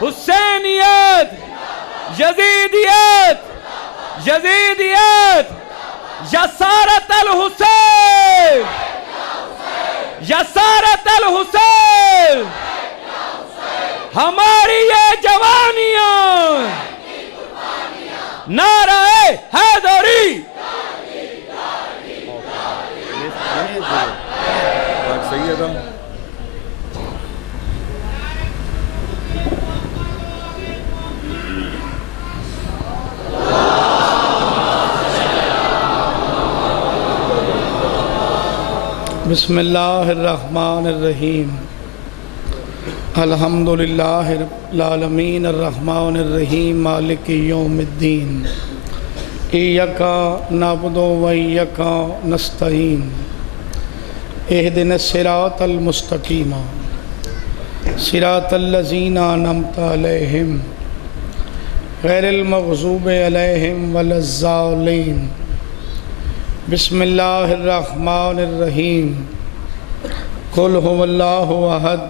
حسینیت، یزیدیت، یزیدیت، یسارت الحسین، یسارت الحسین، ہماری یہ جوانیاں، نعرہ حیدری، بسم اللہ الرحمن الرحیم، الحمدللہ رب العالمین الرحمن الرحیم مالک یوم الدین، ایاک نعبد و ایاک نستعین، اہدنا الصراط المستقیم صراط الذین انعمت علیہم غیر المغضوب علیہم ولا الضالین۔ بسم اللہ الرحمن الرحیم، قل هو اللہ احد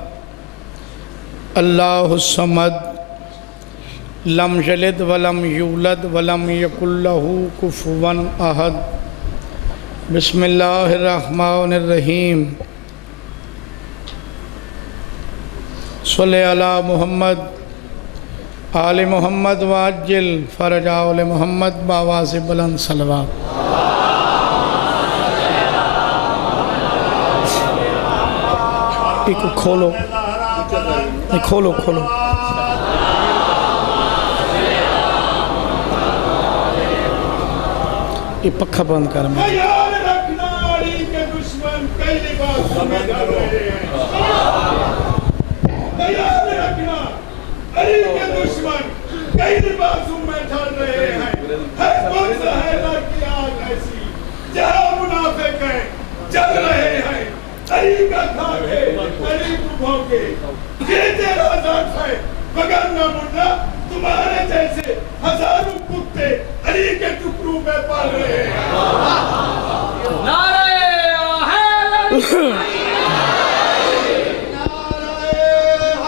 اللہ الصمد لم یلد ولم یولد ولم یکن لہ کفوا احد۔ بسم اللہ الرحمن الرحیم، صلی علی محمد آل محمد وعجل فرج آل محمد بآواز بلند صلوات۔ ایک کھولو کھولو کھولو، یہ پکھا بند کر میں خیال رکھنا علی کے دشمن کئی لباسوں میں ڈال رہے ہیں، خیال رکھنا علی کے دشمن کئی لباسوں میں ڈال رہے ہیں، ہے کون سا ہے کی آگ ایسی جہاں منافق ہیں جل رہے ہیں، علی کا کھا کے علی کو بھوکے، یہ تیرا ذات ہے مگر نہ مڑنا، تمہارے جیسے ہزاروں کتے علی کے ٹکڑوں میں پال رہے ہیں۔ نعرہ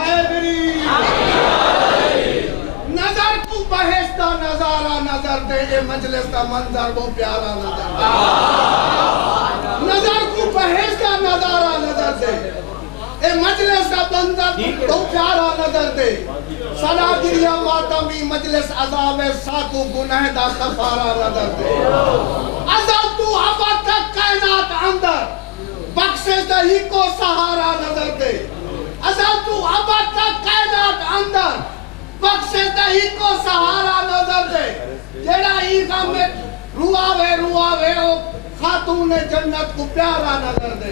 حیدری، نظر تو بہشتہ نظارہ نظر دے، اے مجلس کا منظر وہ پیارا نظر دے، نظر کو بہشتہ نظارہ نظر دے، اے مجلس کا منظر وہ پیارا نظر دے، صلا گریہ ماتمی مجلس عذاب ساکو گناہ دا کفارہ نظر دے، ازل تو ابد تک کائنات اندر بخشش دا ہی کو سہارا نظر دے، ازل تو ابد تک کائنات اندر بخشش دا ہی کو سہارا نظر دے، جیڑا ہی غم میں رواوے او خاتون جنت کو پیارا نظر دے۔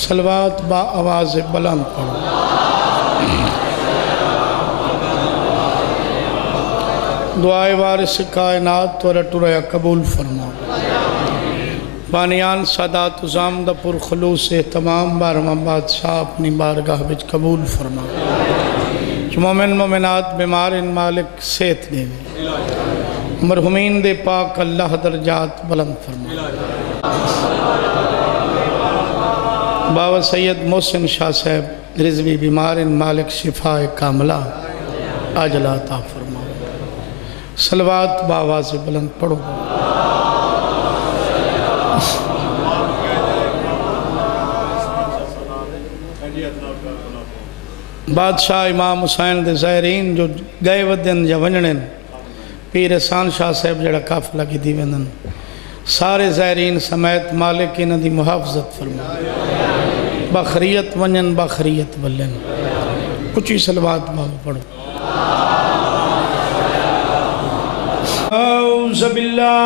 صلوات با آواز بلند پڑھو۔ دعائے وارث کائنات تو رٹوریا قبول فرما، بانیان سادات زامدہ پر خلوص اہتمام بارہواں بادشاہ اپنی بارگاہ وچ قبول فرما، مومن مومنات بیمار مالک صحت دے، مرحومین دے پاک اللہ درجات بلند فرما۔ بابا سید محسن شاہ صاحب رضوی بیمار مالک شفاء کاملہ عاجلہ عطا فرما۔ صلوات بآواز بلند پڑھو۔ بادشاہ امام حسین دے زائرین جو گئے ودن یا ونجنن، پیر احسان شاہ صاحب جڑا قافلہ کی دی وندن، سارے زائرین سمیت مالک انہاں دی محافظت فرما، بخریت ونجن بخریت ولن۔ کچھ ہی صلوات بابا پڑھو۔ اعوذ باللہ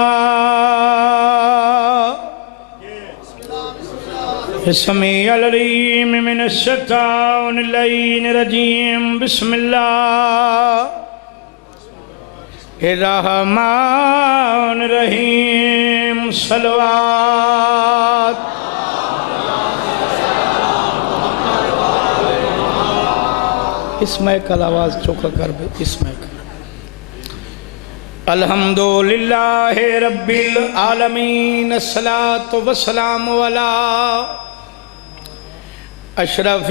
السمیع العلیم من الشیطان اللعین الرجیم، بسم اللہ الرحمن الرحیم، صلوات۔ اس محکل آواز چوکا کر بے، اس محکل۔ الحمدللہ رب العالمین، الصلاة والسلام علی اشرف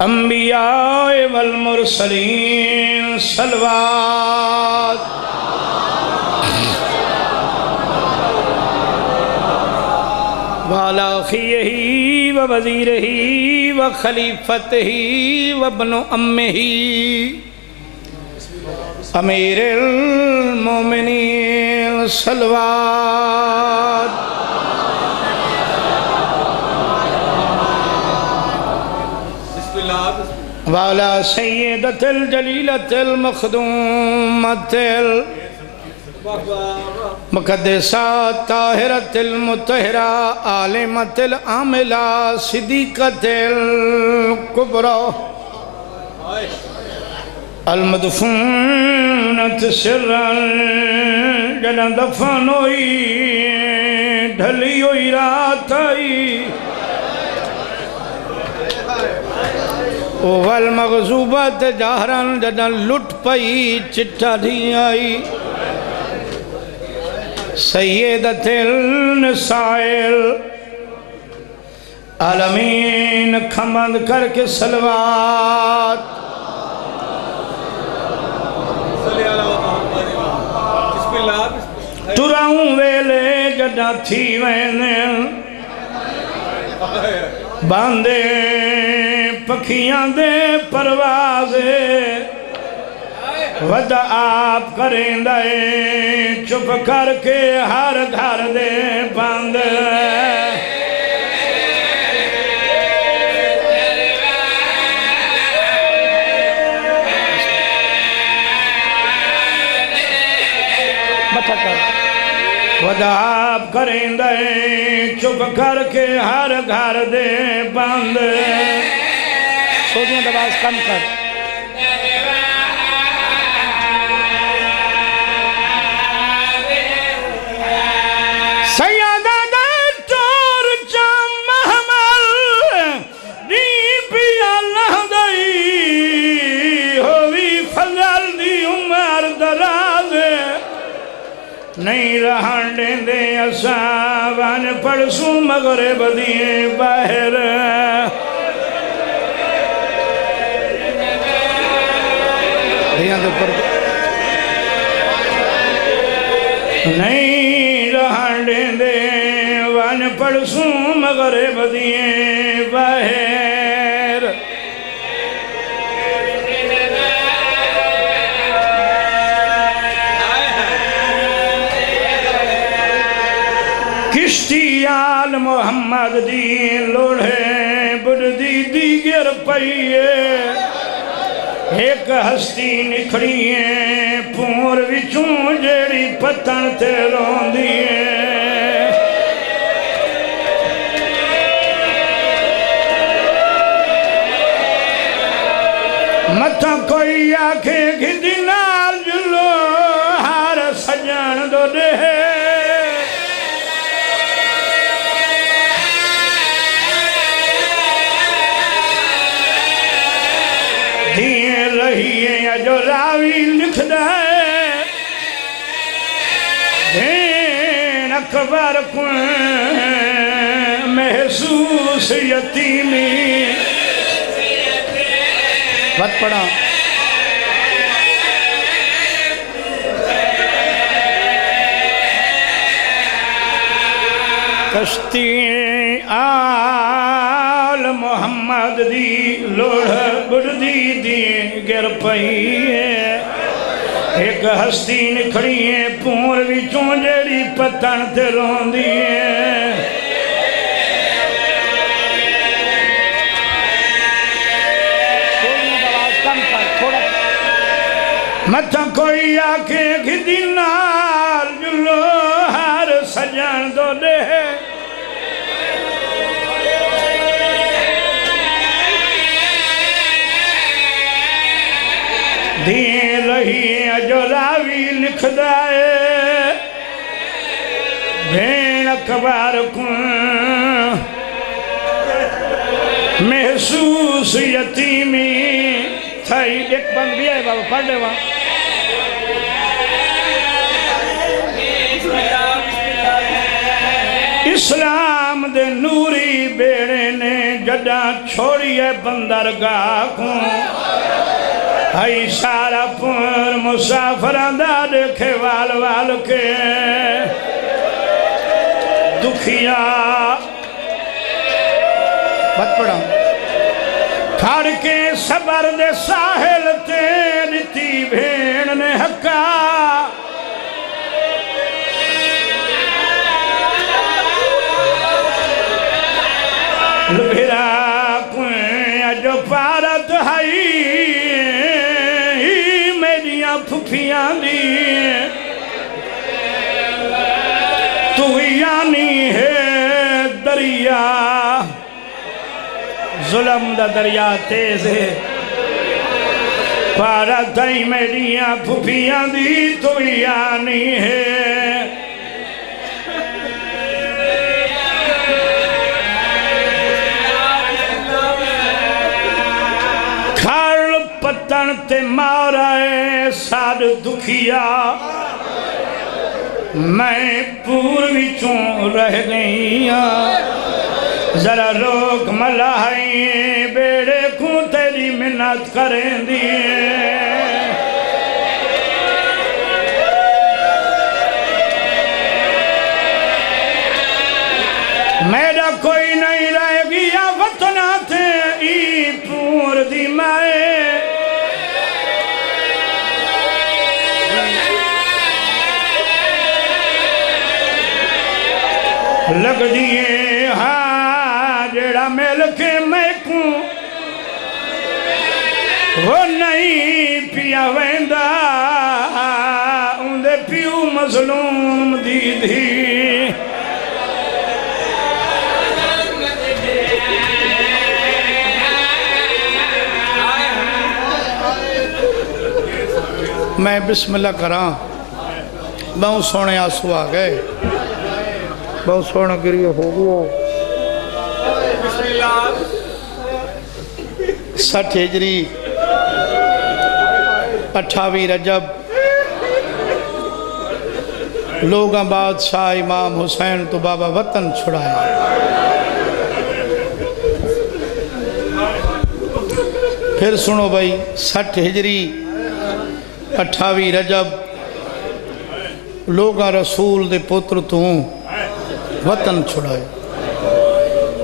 انبیاء والمرسلین صلوات وعلى أخيه ووزيره وخليفته وابن أمه أمير المؤمنين صلوات وعلى سيدة الجليلة المخدومة مقدسات طاہرۃ المطہرہ عالمۃ العاملہ صدیقۃ الکبریٰ المدفونۃ سرا جڑا دفن ہوئی ڈھلی ہوئی رات آئی والمغضوبۃ جہرا جڑا لٹ پئی چٹا ڈھی آئی سیدت النساء العالمین کھمند کر کے صلوات تراؤں ویلے جڑا تھی وینے باندے پکھیاں دے پروازے ودا آپ کریں دائے چپ کر کے ہر گھر دے بند ودا آپ کریں دائے چپ کر کے ہر گھر دے بند سوچیں دباز کم کر سیادہ دور چم محمل دی پیا لہدائی ہوئی فضل دی عمر دراز نہیں رہن دیں دے اصابان پڑسوں مغرب دیئے باہر نہیں رہن دیں دے وان پڑسوں مغرب دیئے باہر کشتی آل محمد دی لوڑے بڑھ دی دیگر پئیے ایک ہستی نکھڑیے پور وچوں جیڑی پتن تے روندیے متھا کوئی آکھے گھدی نال جلو ہار سجان دو دے دیئے رہیے جو راوی لکھ دائے دین اکبر کن محسوس یتیمی بات پڑھا کشتی آل محمد دی لوڑ بڑھدی دی گر پئی ہے ایک ہستی نکھڑی ہے پور وچوں جیڑی پتن تے روندی ہے متھا کوئی آکھے گھدی نال جلو ہر سجان دو دے دیئے رہی جو راوی لکھ دائے بین اکبر کن محسوس یتیمی تھائی ایک بند بھی ہے بابا پڑھ لے وہاں اسلام دے نوری بیڑے نے جدہ چھوڑیے بندرگاہ کو ہائی سارا پور مسافران دا دیکھے وال وال کے دکھیا بات پڑھا کھاڑ کے صبر دے ساحل تے دتی بھین نے حقا لبھرا کوئیں جو پارت ہائی میریاں پھپیاں دی تو یعنی ہے دریا ظلم دا دریا تیز ہے پارت ہائی میریاں پھپیاں دی تو یعنی ہے پتن تے مارائے ساد دکھیا میں پوروی چون رہ گئیاں ذرا روک ملائی بیڑے کو تیری منت کریں دیئے میرا کوئی نہیں رہ گیا وطنہ تھے ای پور دی مائے لگ دیئے ہاں جڑا ملک میں کو وہ نہیں پیا ویندہ اندے پیو مظلوم دی دی میں بسم اللہ کراں بہت سونے آنسو آ گئے بہت سونا گریہ ہو گیا 60 ہجری 28 رجب لوگاں بادشاہ امام حسین تو بابا وطن چھڑائے پھر سنو بھائی 60 ہجری 28 رجب لوگاں رسول دے پتر تو وطن چھڑائے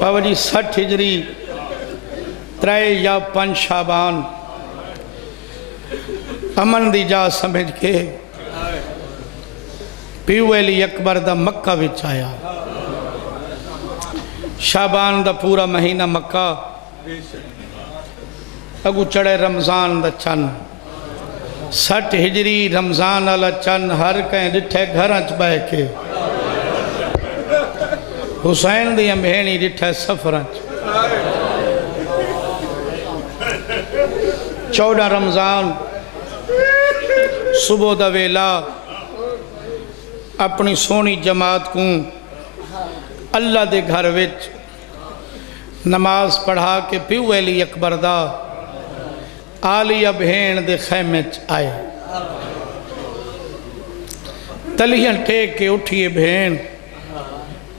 بابا جی 60 ہجری 3 یا 5 شعبان امن دی جا سمجھ کے پیو علی اکبر دا مکہ وچ آیا شعبان دا پورا مہینہ مکہ اگو چڑھے رمضان دا چن 60 ہجری رمضان والا چن ہر کہیں ڈٹھے گھرانچ بہ کے حسین دی امبھینی ڈٹھے سفرانچ 14 رمضان صبح دا ویلا اپنی سونی جماعت کو اللہ دے گھر وچ نماز پڑھا کے پیو علی اکبر دا آلیہ بہین دے خیمچ آئے تلیہن ٹیک کے اٹھئے بہین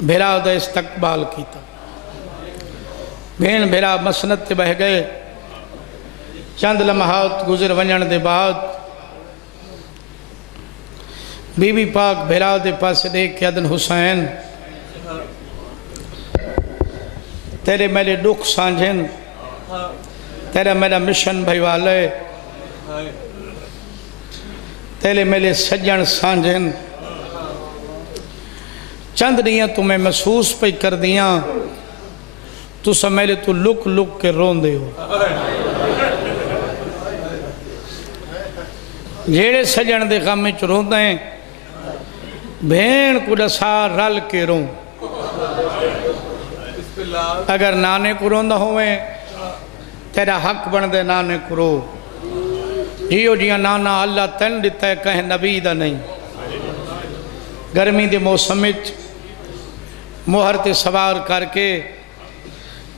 بھیرا دا استقبال کیتا بہین بھیرا مسند تے بہ گئے چند لمحات گزر ونجن دے بعد بی بی پاک بھیرا دے پاس دیکھ کے ادن حسین تیرے میرے دکھ سانجھن تیرا میرا مشن بھائی والے تیرے میرے سجن سانجھن چند دیاں تمہیں محسوس پہ کر دیاں تو سمیلے تو لک لک کے رون دے ہو جیڑے سجن دے غم میں رون دیں بھین کو ڈسار رل کے رون اگر نانے کو روندہ ہوئے تیرا حق بن دے نانے کو رو جیو جیاں نانا اللہ تن دیتا ہے کہیں نبی دا نہیں گرمی دے موسمچ موہر تے سوار کر کے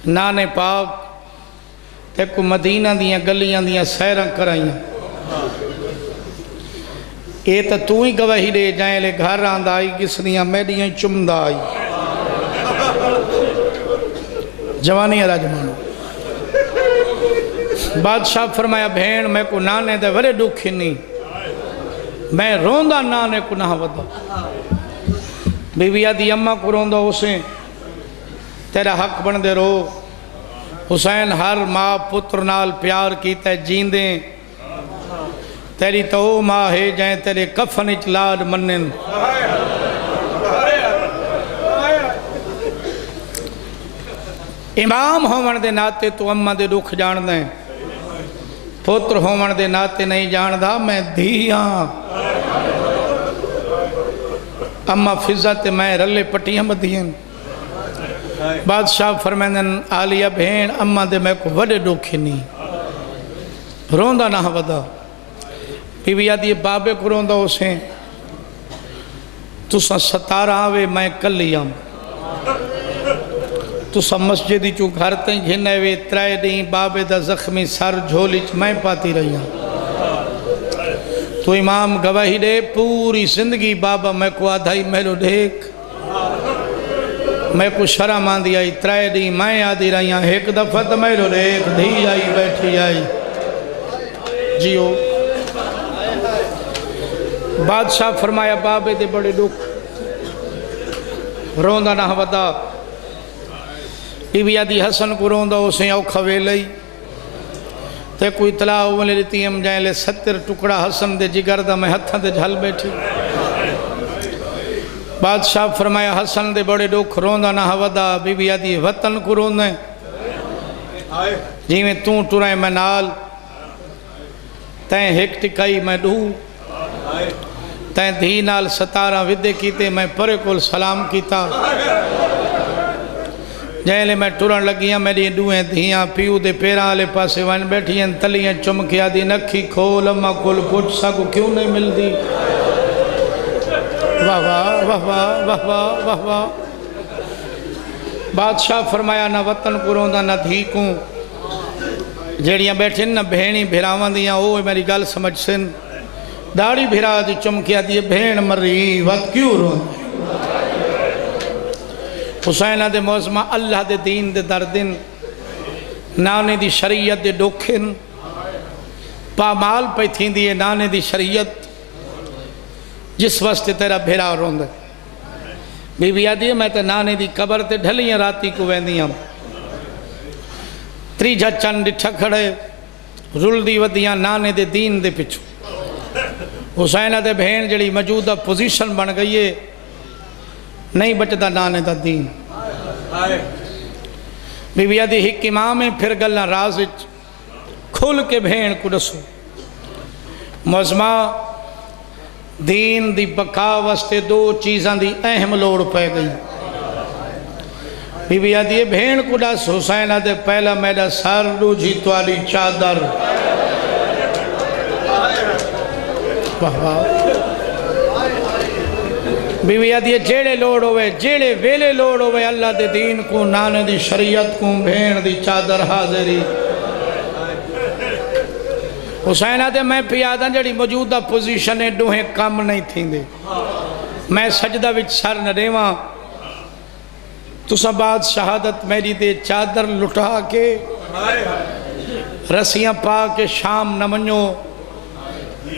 نانے پاک تے کو مدینہ دیاں گلیاں دیاں سیرہ کرائیاں اے تا تو ہی گواہی دے جائیں لے گھر آندہ آئی کس دیاں میڈیاں چمدہ آئی جوانی راجمانو بادشاہ فرمایا بھین میں کو نانے دے ورے دکھی نہیں میں روندہ نانے کو نہ ودا بی بی آدھی اممہ کو روندہ اسے تیرا حق بن دے رو حسین ہر ماں پتر نال پیار کیتا ہے جیندیں تیری تو ماں ہے جائیں تیرے کفن اچلاد منن امام ہومن دے ناتے تو اممہ دے دکھ جان دیں پتر ہومن دے ناتے نہیں جان دا میں دھیاں اممہ فضا تے میں رلے پٹیاں بدھیاں بادشاہ فرمیندن آلیہ بھین اممہ دے میں کو وڈے دکھی نہیں روندہ نہ ودا بی بی آدھی بابے کو روندہ اسے تُسا 17 آوے میں کلیاں تُسا مسجدی چو گھر تیں گھنے وے ترائے دیں بابے دا زخمی سر جھولیچ میں پاتی رہیاں تو امام گواہی دے پوری زندگی بابا میں کو آدھائی میلو دیکھ میں کو شرم آندھی آئی ترائے دیں میں آدھی رہیاں ایک دفعہ تو میلو دیکھ دھی آئی بیٹھی آئی جیو بادشاہ فرمایا بابے دے بڑے دکھ روندہ نہ ودا بی بی آدھی حسن کو روندہ اسے اوکھا وے لئی تے کوئی اطلاع والے لیتی ہم جائیں لے 70 ٹکڑا حسن دے جگر دا میں ہتھاں دے جھل بیٹھی بادشاہ فرمایا حسن دے بڑے دکھ روندہ نہ ودا بی بی آدھی وطن کو روندے جی میں توں ٹرائے میں نال تین ہک ٹکائی میں دو تین دھی نال 17 ودے کیتے میں پرے کول سلام کیتا جہلے میں ٹرن لگیاں میری دوئیں دھیاں پیو دے پیرا لے پاسے وان بیٹھیں تلیاں چمکیا دی نکھی کھول اممہ کل پوچھ ساکو کیوں نہیں مل دی واہ واہ واہ واہ واہ واہ واہ واہ بادشاہ فرمایا نہ وطن کو روندہ نہ دھی کو جیڑیاں بیٹھیں نہ بھینی بھیراوان دیاں اوہ میری گل سمجھ سن داڑی بھیرا دی چمکیا دی بھین مری وقت کیوں روندہ حسینہ دے موزمہ اللہ دے دین دے دردن نانے دی شریعت دے ڈوکھن پامال پہ تھیں دیئے نانے دی شریعت جس واسطے تیرا بھیرا روندہ بی بی آدھی میں تے نانے دی قبر تے ڈھلیاں راتی کو ویندیاں تریجہ چند ڈٹھا کھڑے رول دی ودیاں نانے دے دین دے پچھو حسینہ دے بہن جڑی موجودہ پوزیشن بن گئی ہے نہیں بچتا نانے دا دین بی بی آدھی ہک امام پھر گلنا رازج کھل کے بھین کو رسو مزمہ دین دی بقا واسطے 2 چیزاں دی اہم لوڑ پہ گئی بی بی آدھی بھین کو دس حسینہ دے پہلا میرا سر رو جی توالی چادر واہ واہ بی بی آدھی جیڑے لوڑ ہوئے جیڑے ویلے لوڑ ہوئے اللہ دے دین کو نانے دی شریعت کو بھین دی چادر حاضری حسینہ دے میں پیادہ جڑی موجودہ پوزیشنے دوہیں کم نہیں تھیں دے میں سجدہ وچ سر نہ دیواں تو سباد شہادت میری دے چادر لٹا کے رسیاں پا کے شام نہ منو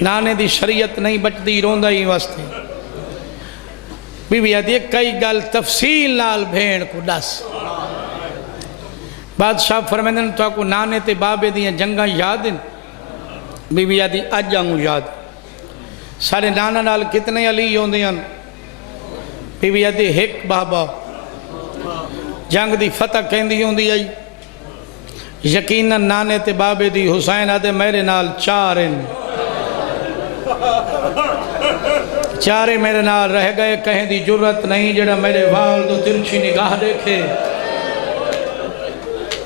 نانے دی شریعت نہیں بچ دی روندہ ہی واسطے بی بی آدھی کئی گل تفصیل نال بھین کو دس بادشاہ فرمیندن تو کو نانے تے بابے دیاں جنگاں یادن بی بی آدھی اج آنگو یاد سارے نانا نال کتنے علی ہوندیاں بی بی آدھی ہک بابا جنگ دی فتح کہندی ہوندی آئی یقیناً نانے تے بابے دی حسین آدھے میرے نال 4 ہیں 4 میرے نال رہ گئے کہیں دی جرت نہیں جڑا میرے والد و ترچھی نگاہ دیکھے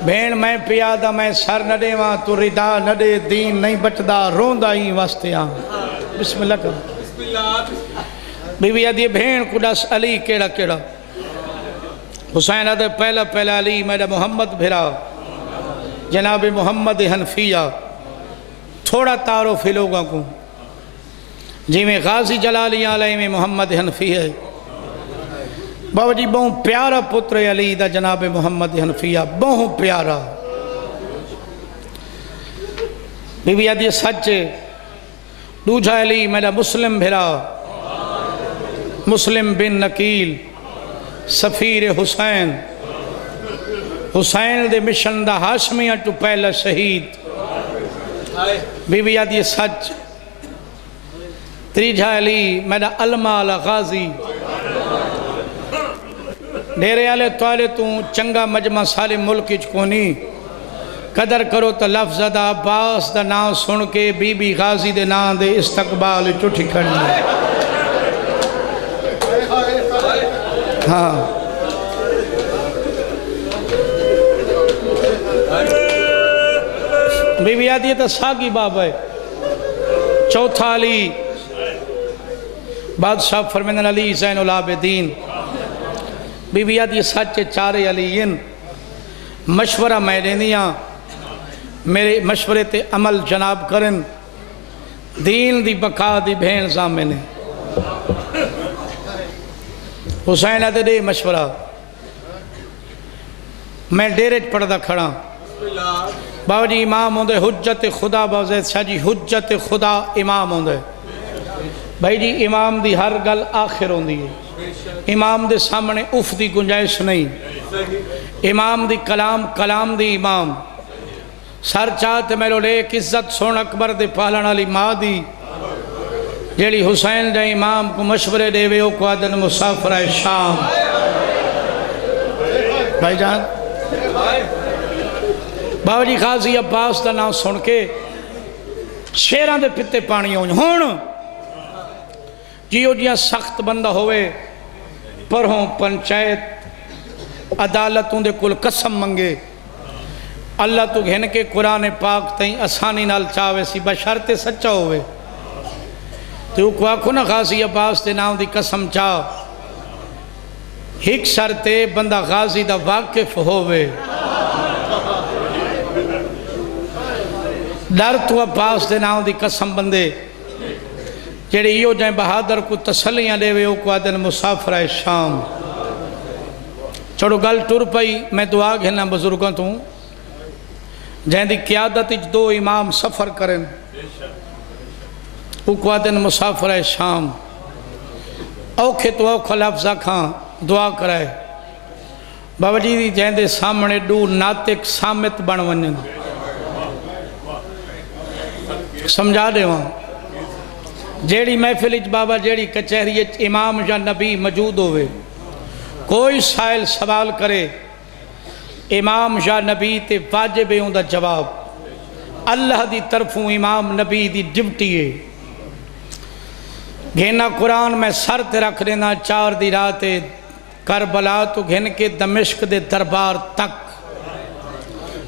بھین میں پیادہ میں سر نہ دے وہاں تو ردا نہ دے دین نہیں بچدا روندہ ہی واسطے آن بسم اللہ کر بی بی آدھی بھین کو دس علی کیڑا کیڑا حسین آدھے پہلا علی میرا محمد بھرا جناب محمد حنفیہ تھوڑا تعارف لوگوں کو جی میں غازی جلالی علیہ میں محمد حنفی ہے بابا جی بہت پیارا پتر علی دا جناب محمد حنفیہ بہت پیارا بی بی آدھی سچ دوجہ علی میرا مسلم بھرا مسلم بن نکیل سفیر حسین حسین دے مشن دا ہاشمیہ تو پہلا شہید بی بی آدھی سچ تریجہ علی میرا المال غازی ڈیرے آلے توالے تو چنگا مجمع سارے ملک چکونی قدر کرو تا لفظ دا عباس دا نام سن کے بی بی غازی دے نام دے استقبال چٹھی کرنی ہاں بی بی آدھی تا ساگی باب ہے چوتھا علی بادشاہ فرمین علی زین العابدین بی بی آدھی سچ چارے علیین مشورہ میں دینیاں میرے مشورے تے عمل جناب کرن دین دی بقا دی بھین زامنے حسین آدھے دے مشورہ میں ڈیرٹ پڑھدا کھڑا بابا جی امام ہوندے حجت خدا بازید شاہ جی حجت خدا امام ہوندے بھائی جی امام دی ہر گل آخر ہوندی ہے امام دے سامنے اف دی گنجائش نہیں امام دی کلام دی امام سر چاہتے میں لوگ ایک عزت سون اکبر دے پالن علی ماں دی جیڑی حسین جائے امام کو مشورے دے وے کو آدن مسافرہ شام بھائی جان بابا جی غازی عباس دا نام سن کے شیران دے پتے پانی ہون جیو جیاں سخت بندہ ہوئے پرہوں پنچایت عدالتوں دے کل قسم منگے اللہ تو گھن کے قرآن پاک تئیں آسانی نال چاہوے سی بشرط سچا ہوئے تو کو آکھو نا غازی عباس دے نام دی قسم چاہ ایک شرطے بندہ غازی دا واقف ہوئے ڈر تو عباس دے نام دی قسم بندے جیڑے ایو جائیں بہادر کو تسلیاں دے وے کو آدن مسافرہ شام چڑو گل ٹر پئی میں دعا گھنا بزرگوں تو جہاں دی قیادت دو امام سفر کریں کو آدن مسافرہ شام اوکھے تو اوکھا لفظہ کھاں دعا کرائے بابا جی دی جہاں دے سامنے دو ناتک سامت بن ونن سمجھا دے وہاں جیڑی محفل بابا جیڑی کچہری امام یا نبی موجود ہوئے کوئی سائل سوال کرے امام یا نبی تے واجب ہوں دا جواب اللہ دی طرفوں امام نبی دی ڈیوٹی ہے گھینا قرآن میں سر تے رکھ دینا 4 دی رات کربلا تو گھن کے دمشق دے دربار تک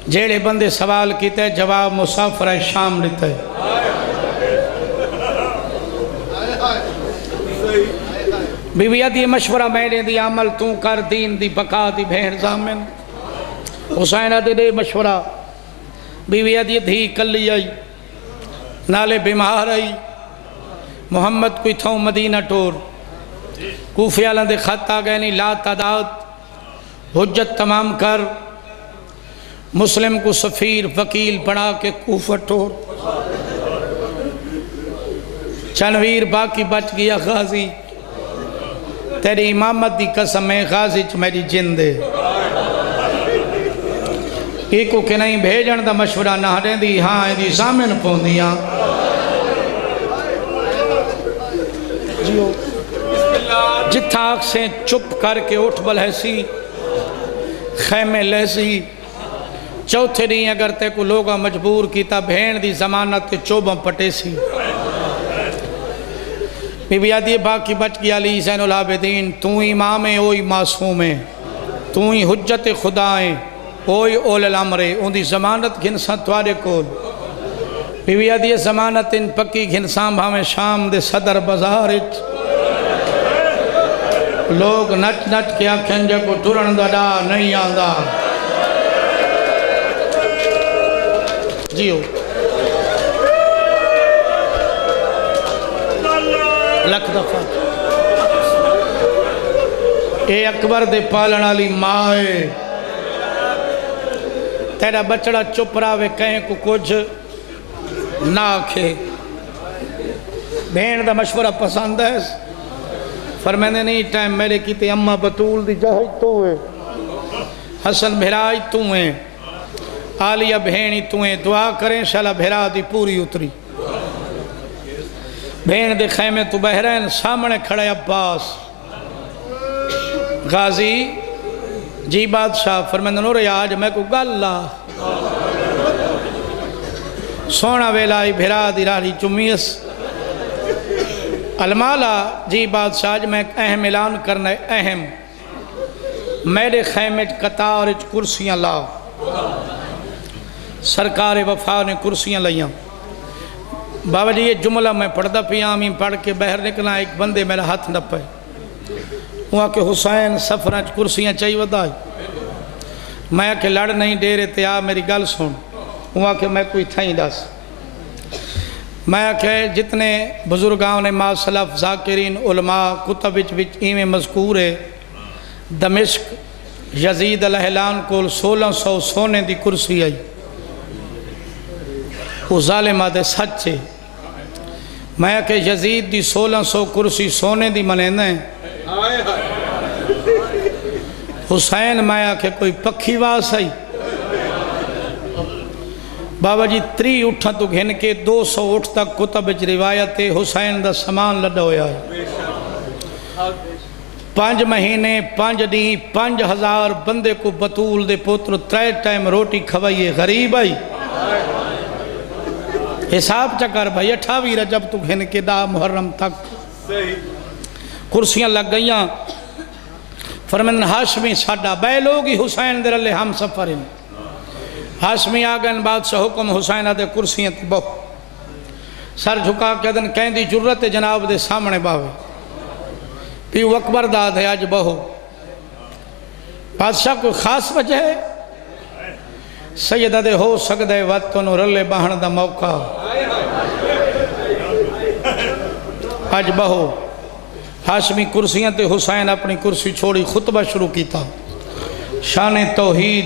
جیڑے بندے سوال کیتے ہیں جواب مسافرہ شام لیتے ہیں بی بی آدھی مشورہ میں نے دی عمل تو کر دین دی بقا دی بہن زامن حسین آدھی دے مشورہ بی بی آدھی دھی کلی آئی نالے بیمار آئی محمد کوئی تھاؤں مدینہ ٹور کوفی آلان دے خط آ گئے نہیں لا تعداد حجت تمام کر مسلم کو سفیر وکیل بڑھا کے کوفہ ٹور چنویر باقی بچ گیا غازی تیری امامت دی قسم میں غازی چ میری جندے ایکو کہ نہیں بھیجن دا مشورہ نہ دیں دی ہاں دی سامن پون دیا جتھا آنکھ سے چپ کر کے اٹھ بل ہے سی خیمے لے سی چوتھے دیں اگر تے کو لوگا مجبور کیتا بھین دی زمانت کے چوبوں پٹے سی بی بی آدھی باقی بچ گیا علی زین العابدین تو امام ہے اوئی معصوم ہے تو ہی حجت خدا ہے اوئی اول الامر ہے ان دی زمانت گھنساں توارے کول بی بی آدھی زمانت ان پکی گھنساں بھامیں شام دے صدر بزارت لوگ نچ نچ کیا کھنجے کو ٹرن دا نہیں آندہ جیو لکھ دفعہ اے اکبر دے پالن والی ماں ہے تیرا بچڑا چپ راوے کہیں کو کچھ نہ آکھے بھین دا مشورہ پسند ہے فرمیندے نہیں ٹائم میرے کی تے اماں بطول دی جہائی تو ہے حسن بھرائی تو ہیں عالیہ بھینی تو ہیں دعا کریں شالا بھرا دی پوری اتری بھین دے خیمے تو بہرین سامنے کھڑے عباس غازی جی بادشاہ فرمیندے نور آج میں کو گاللہ سونا ویلائی بھرا دی راڑی چمیس المالا جی بادشاہ آج میں اہم اعلان کرنا ہے اہم میرے خیمے قطار کرسیاں لاؤ سرکار وفا نے کرسیاں لائیاں بابا جی یہ جملہ میں پڑھتا پی آمین پڑھ کے بہر نکلا ایک بندے میرا ہاتھ نہ پائے وہاں کہ حسین سفرانچ کرسیاں چاہیے ودائی میں کہ لڑ نہیں دے رہے تھے آ میری گل سن وہاں کہ میں کوئی تھا ہی دس میں کہ جتنے بزرگاں نے ما سلف ذاکرین علماء کتب وچ ایویں مذکور ہے دمشق یزید الہلان کو 1600 سونے دی کرسی آئی وہ ظالمہ دے سچے میں کہ یزید دی 1600 کرسی سونے دی منیندہ ہیں حسین میں کہ کوئی پکھی واس آئی بابا جی 3 اٹھا تو گھن کے 200 اٹھ تک کتب روایت حسین دا سامان لڑا ہویا ہے 5 مہینے 5 دیں 5000 بندے کو بطول دے پوتر 3 ٹائم روٹی کھوائیے غریب آئی حساب چکر بھائی 28 رجب تو گھن کے دا محرم تک کرسیاں لگ گئیاں فرمین ہاشمی ساڑھا بے لوگی حسین در اللہ ہم سفرین ہاشمی آگن بادشاہ حکم حسین آدھے کرسیاں تے بہو سر جھکا کے دن کہیں دی جرت جناب دے سامنے باوے پیو اکبر داد ہے آج بہو بادشاہ کوئی خاص وجہ ہے سیدہ دے ہو سکدے وقتوں نو رلے باہن دا موقع آج بہو ہاشمی کرسیاں تے حسین اپنی کرسی چھوڑی خطبہ شروع کیتا شان توحید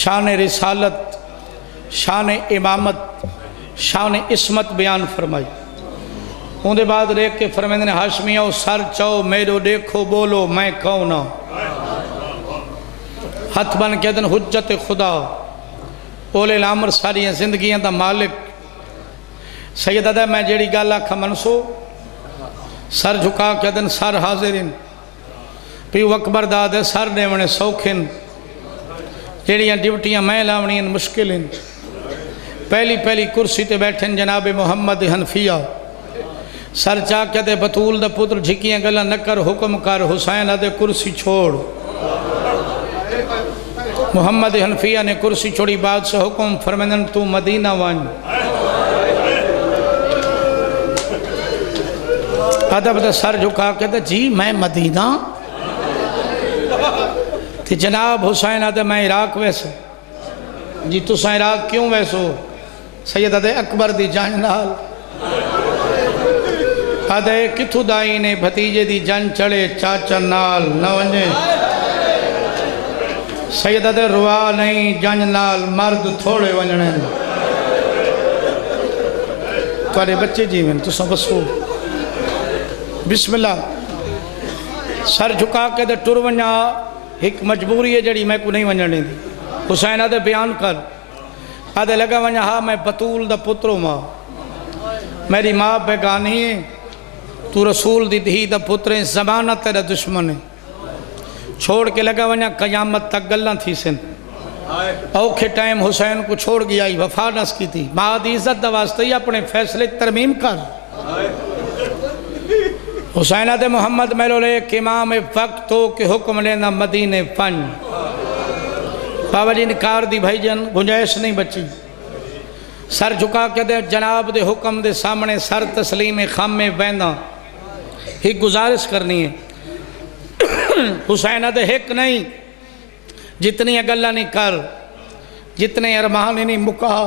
شان رسالت شان امامت شان عصمت بیان فرمائی ان دے بعد ریک کے فرمیندے نے ہاشمی آؤ سر چاؤ میرو دیکھو بولو میں کونہ ہتھ بن کے دن حجت خدا اولے الامر ساری زندگیاں دا مالک سیدہ دا میں جیڑی گالا کھا منسو سر جھکا کے دن سر حاضرین پیو اکبر دادے سر دیونے سوکھن جیڑیاں ڈیوٹیاں میں لاونیاں مشکلیں پہلی کرسی تے بیٹھن جناب محمد حنفیہ سر چاک کے دے بطول دا پتر جھکیاں گلہ نکر حکم کر حسین دے کرسی چھوڑ محمد حنفیہ نے کرسی چھوڑی بعد سے حکم فرمندن تو مدینہ وان ادب دا سر جھکا کے دے جی میں مدینہ کہ جناب حسین آدھے میں عراق ویسے جی تو سا عراق کیوں ویسو سید آدھے اکبر دی جان نال آدھے کتھو دائی نے بھتیجے دی جان چڑے چاچا نال نہ ونجے سید آدھے روا نہیں جان نال مرد تھوڑے ونجنے توارے بچے جی میں تو سا بسو بسم اللہ سر جھکا کے دے ٹر ونجا ایک مجبوری ہے جڑی میں کو نہیں ونجنے دی حسین آدھے بیان کر آدھے لگا ونجا ہاں میں بطول دا پتروں ماں میری ماں بیگانی ہے تو رسول دی دھی دا پتریں زمانہ تیرا دشمن ہے چھوڑ کے لگا ونجا قیامت تک گلہ تھی سن اوکھے ٹائم حسین کو چھوڑ گیا ہی وفا نس کی تھی ماں دی عزت دا واسطہ ہی اپنے فیصلے ترمیم کر حسین آدھے محمد میلو لے کہ امام وقت ہو کہ حکم لینا مدینے پن بابا جی نکار دی بھائی جن گنجائش نہیں بچی سر جھکا کے دے جناب دے حکم دے سامنے سر تسلیم خام میں بیندہ ہی گزارش کرنی ہے حسین آدھے ہک نہیں جتنی اگلہ نہیں کر جتنے ارمان نہیں مکا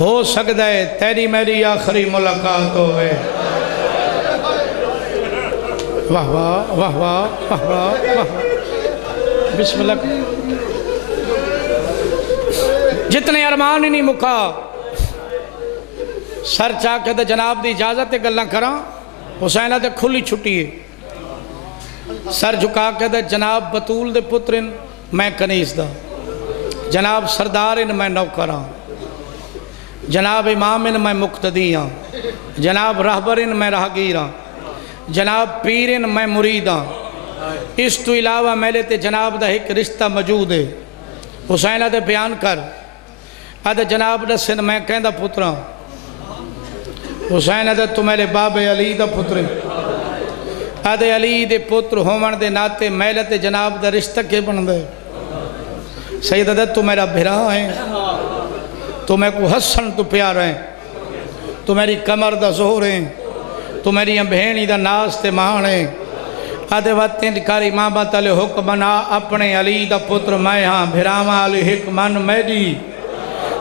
ہو سکتا ہے تیری میری آخری ملاقات ہوئے واہ واہ واہ واہ واہ واہ واہ بسم اللہ. جتنے ارمان ہی نہیں مکا سر چاہ کے دے جناب دی اجازت گلاں کراں حسینہ دے کھلی چھٹی ہے سر جھکا کے دے جناب بطول دے پترن میں کنیس دا جناب سردارن میں نوکراں جناب امامن میں مقتدیاں جناب رہبرن میں راہگیراں جناب پیرن میں مریداں اس تو علاوہ میلے تے جناب دا ایک رشتہ موجود ہے حسینہ دے بیان کر آدھے جناب دا سن میں کہندہ پتراں حسینہ دے تو میلے باب علی دا پتر آدھے علی دے پتر ہومن دے ناتے میلے تے جناب دا رشتہ کے بن دے سیدہ دے تو میرا بھرا ہے تو میں کو حسن تو پیار ہے تو میری کمر دا زور ہے تو میری بہنی دا ناز تے مان ہے آدھے وقتیں کاری ماں باپ علی حکمنا اپنے علی دا پتر میں ہاں بھراواں علی حکمن میری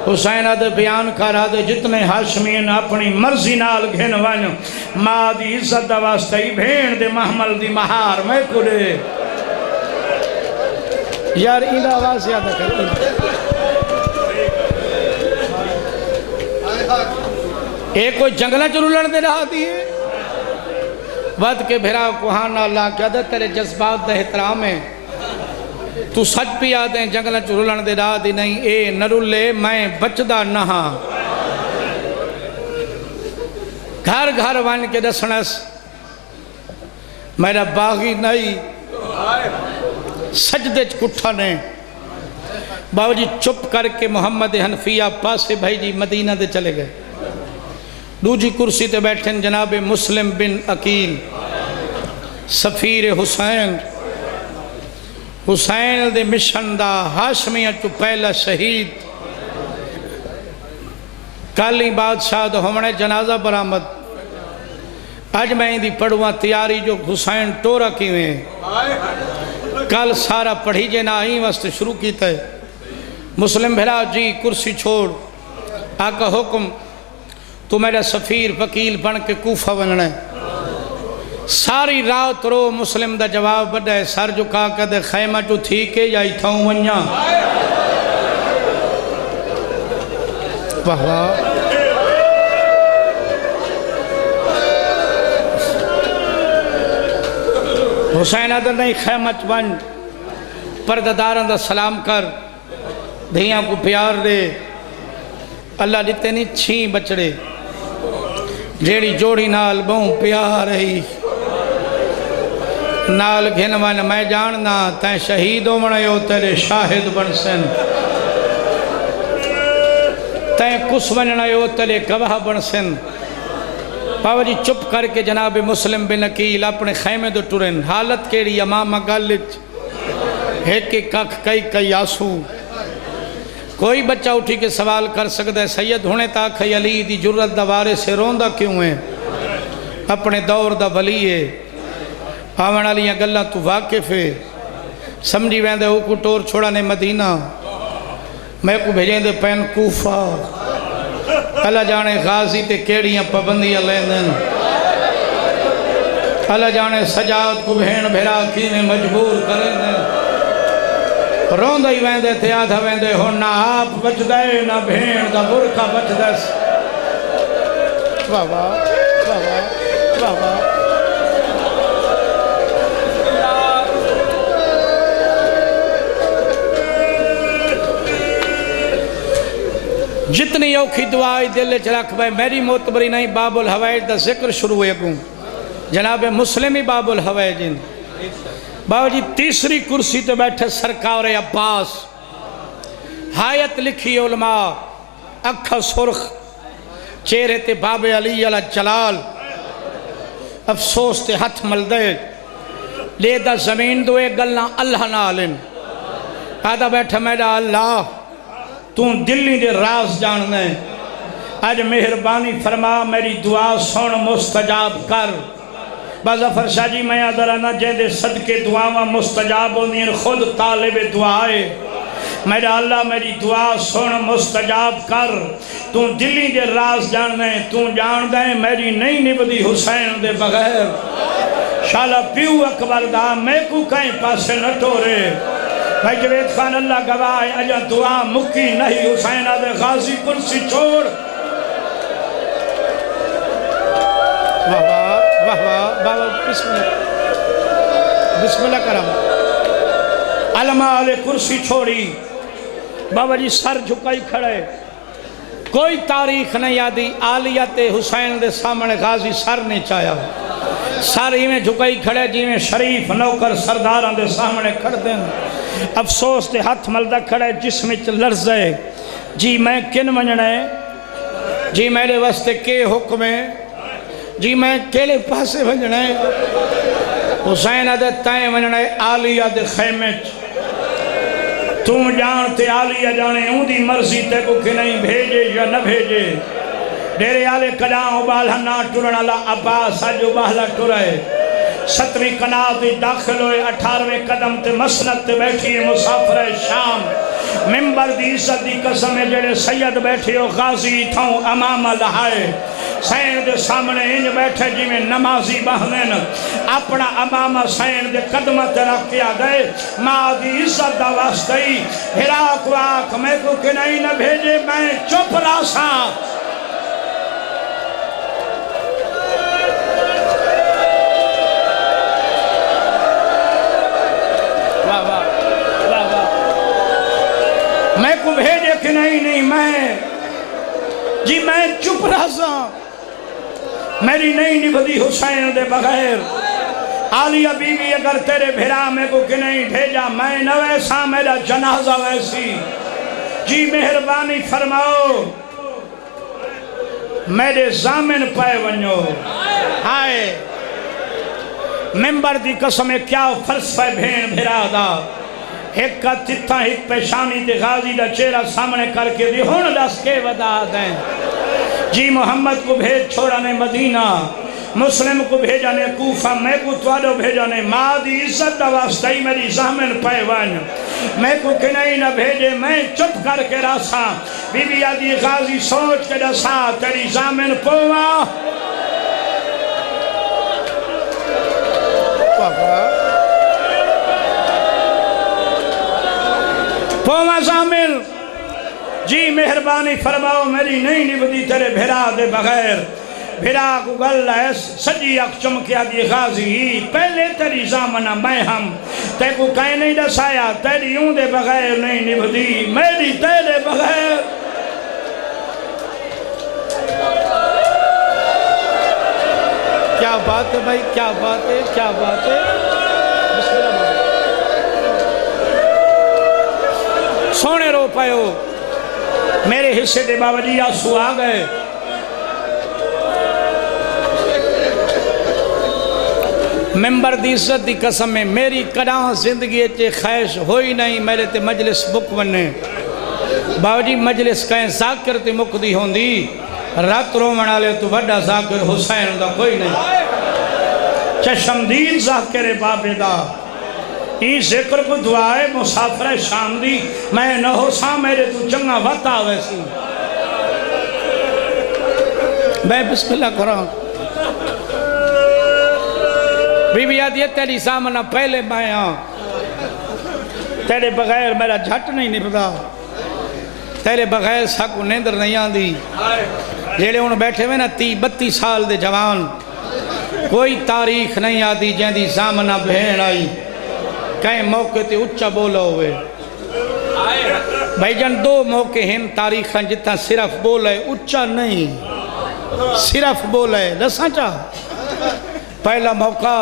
حسین آدھے بیان کر آدھے جتنے ہاشمین اپنی مرضی نال گھن ون ماں دی عزت دا واسطہ ہی بھین دے محمل دی مہار میں کڑے یار ایدہ آواز یاد کر ایک کوئی جنگلہ چلو لڑنے رہا دیئے ود کے بھرا کوہانا اللہ کیا دے تیرے جذبات دے احترام ہے تو سچ پی آدھیں جنگلہ چلو دے رہا دی نہیں اے نرولے میں بچدہ نہا گھر گھر وان کے دسنس میرا باغی نہیں سجدے کٹھا نے بابا جی چپ کر کے محمد حنفیہ پاسے بھائی جی مدینہ دے چلے گئے دوجی کرسی تے بیٹھیں جناب مسلم بن عقیل سفیر حسین حسین دے مشن دا ہاشمیہ چو پہلا شہید کالی بادشاہ دا ہمنے جنازہ برآمد آج میں دی پڑھواں تیاری جو حسین ٹورا کی ہوئے کل سارا پڑھی جے نہ آئیں واسطے شروع کیتا ہے مسلم بھرا جی کرسی چھوڑ آقا حکم تو میرا سفیر وکیل بن کے کوفہ بننا ہے ساری رات رو مسلم دا جواب بڑھا ہے سر جو کہا کہ دے خیمہ جو تھی کہ یا ہی تھاؤں ونیا واہ واہ حسین آدھر نہیں خیمہ بن پردداران دا سلام کر دھیاں کو پیار دے اللہ دیتے نہیں چھیں بچڑے جیڑی جوڑی نال بہوں پیار رہی نال گھنوان میں جاننا تین شہیدوں منعیو تیرے شاہد بن سن تین کس وننعیو تیرے گواہ بن سن پاو جی چپ کر کے جناب مسلم بن عقیل اپنے خیمے دو ٹورن حالت کیڑی امام گالج ایک ایک کک کئی آسو کوئی بچہ اٹھی کے سوال کر سکتا ہے سید ہونے تاک علی دی جرت دا وارث سے روندہ کیوں ہے اپنے دور دا ولی ہے آوان علیاں گلہ تو واقف ہے سمجھی ویندے ہو کو ٹور چھوڑا نے مدینہ میں کو بھیجیں دے پین کوفہ اللہ جانے غازی تے کیڑیاں پابندیاں لیندن اللہ جانے سجاد کو بھین بھیرا کینے مجبور کریں دن روندہ ہی ویندے تھے آدھا ویندے ہو نہ آپ بچ دے نہ بھین دا برکہ بچ دے واہ واہ واہ واہ واہ واہ جتنی اوکھی دعائی دل چرک بھائی میری معتبری نہیں باب الحوائج دا ذکر شروع ہوئے گوں جناب مسلمی باب الحوائجن بابا جی تیسری کرسی تو بیٹھے سرکار عباس حایت لکھی علماء اکھا سرخ چہرے تے باب علی علیہ جلال افسوس تے ہتھ ملدے لے دا زمین دو ایک گلنا اللہ نالن آدھا بیٹھا میرا اللہ تو دلی دے راز جاننے آج مہربانی فرما میری دعا سن مستجاب کر بازفر شاہ جی میں آدھرانا جہدے صدقے دعاواں مستجاب ہوندی ہیں خود طالب دعائے میرا اللہ میری دعا سن مستجاب کر تو دلی دے راز جاننے تو جان دیں میری نہیں نبدی حسین دے بغیر شالا پیو اکبر دا میں کو کہیں پاسے نہ ٹورے بھائی جوید خان اللہ گواہ اجا دعا مکی نہیں حسین آدھے غازی کرسی چھوڑ واہ واہ واہ واہ بابا بسم اللہ کرم علماء علیہ کرسی چھوڑی بابا جی سر جھکائی کھڑے کوئی تاریخ نہیں یادی آلیت حسین دے سامنے غازی سر نہیں چاہیا سر ہی میں جھکائی کھڑے جی میں شریف نوکر سرداران دے سامنے کھڑ دیں افسوس دے ہاتھ ملدہ کھڑے جس میں لرزے جی میں کن منجنے جی میرے واسطے کے حکم ہے جی میں کیلے پاسے ونجنے حسین دے تائیں ونجنے آلیہ دے خیمے تم جانتے آلیہ جانے ہوں دی مرضی تے کو کہ نہیں بھیجے یا نہ بھیجے ڈیرے آلے کجاؤں بالہ نا ٹرن اللہ عباس آجو باہلہ ٹرائے 17ویں کنات داخل ہوئے 18ویں قدم تے مسند تے بیٹھی ہے مسافر شام ممبر دی عزت دی قسم ہے جڑے سید بیٹھے ہو غازی تھاؤں امام لہائے سین دے سامنے انج بیٹھے جی میں نمازی بہنین اپنا امام سین دے قدمت رکھ کیا دے ماں دی عزت دا واسطی ہراک واک میں کو کہ نہیں نہ بھیجے میں چپ راسا میں کو بھیجے کہ نہیں میں جی میں چپ رہا میری نہیں نبھدی حسین دے بغیر آلیہ بی بی اگر تیرے بھرا میں کو کہ نہیں بھیجا میں نہ ویسا میرا جنازہ ویسی جی مہربانی فرماؤ میرے زامن پائے ونجو ہائے ممبر دی قسم کیا فلسفہ بھین بھرا دا ایک کا تتھا ایک پیشانی دے غازی دا چہرہ سامنے کر کے دی ہون دس کے ودا دیں جی محمد کو بھیج چھوڑا نے مدینہ مسلم کو بھیجا نے کوفہ میں کو توادو بھیجا نے ماں دی عزت دا واسطی میری زامن پیوان میں کو کنائی نہ بھیجے میں چپ کر کے راسا بی بی آدھی غازی سوچ کے دسا تیری زامن پوا پوا زامن جی مہربانی فرماؤ میری نہیں نبدی تیرے بھرا دے بغیر بھرا کو گل ہے سجی اک چمکیا دی غازی پہلے تیری زامنہ میں ہم تے کو کہیں نہیں دسایا تیری یوں دے بغیر نہیں نبدی میری تیرے بغیر کیا بات ہے بھائی کیا بات ہے کیا بات ہے بسم اللہ سونے رو پائیو میرے حصے دے بابا جی آسو آ گئے ممبر دی عزت دی قسم میں میری کڑاں زندگی تے خیش ہوئی نہیں میرے تے مجلس بک بننے بابا جی مجلس کہیں ذاکر تے مک دی ہوں دی رات رو منالے تو بڑا ذاکر حسین دا کوئی نہیں چشمدید ذاکر بابے دا ای ذکر کو دعائے مسافر شام دی میں نہ ہو سا میرے تو چنگا وطا ویسی میں بسم اللہ کروں بی بی آدھی ہے تیری سامنہ پہلے میں ہاں تیرے بغیر میرا جھٹ نہیں نپدا تیرے بغیر ساکو نیندر نہیں آندی جیڑے ان بیٹھے ہوئے نا 32 سال دے جوان کوئی تاریخ نہیں آدی جہاں دی سامنہ بہن آئی کہیں موقع تے اچھا بولا ہوئے بھائی جان 2 موقع ہیں تاریخاں جتنا صرف بولا ہے اچھا نہیں صرف بولا ہے دساں چاہ پہلا موقع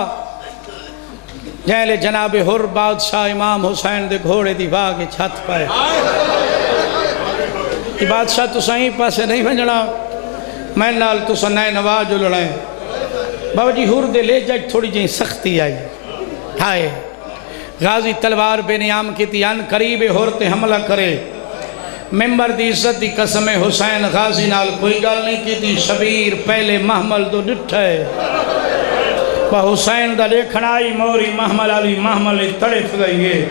جہاں لے جناب حر بادشاہ امام حسین دے گھوڑے دی باغ چھت پائے یہ بادشاہ تو صحیح پاسے نہیں بنجنا میں نال تو سنائے نواز جو لڑائیں بابا جی حر دے لے جائے تھوڑی جہیں سختی آئی ہائے غازی تلوار بے نیام کی تیان قریب حر تے حملہ کرے ممبر دی عزت دی قسم حسین غازی نال کوئی گل نہیں کی تھی شبیر پہلے محمل دو ڈٹھے وہ حسین دا لیکھنائی موری محمل علی محمل تڑف گئی ہے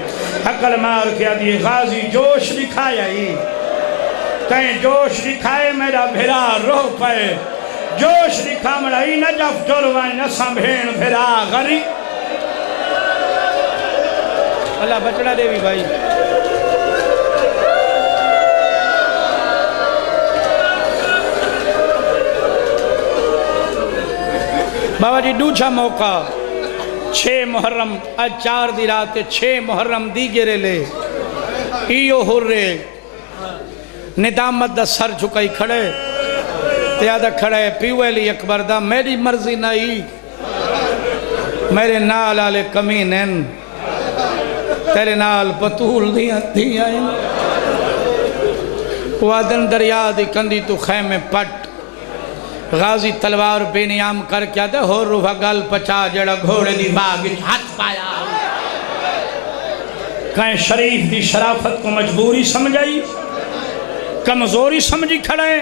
حقل مار کیا دی غازی جوش دکھایا ہی تین جوش دکھائے میرا بھرا روح پائے جوش دی کھامڑائی نجف چلوائیں نساں بھین پھرا غری اللہ بچڑا دے بھی بھائی بابا جی دوچا موقع 6 محرم آج 4 دی رات 6 محرم دی گرے لے ایو ہو رے ندامت دا سر جھکائی کھڑے تیادہ کھڑے پیویلی اکبر دا میری مرضی نہیں میرے نال آلے کمینن تیرے نال بطول دیا وادن دریا دی کندی تو خیمے پٹ غازی تلوار بے نیام کر کیا دے ہو روحہ گل پچا جڑا گھوڑے دی باغ ہاتھ پایا کہیں شریف دی شرافت کو مجبوری سمجھائی کمزوری سمجھی کھڑے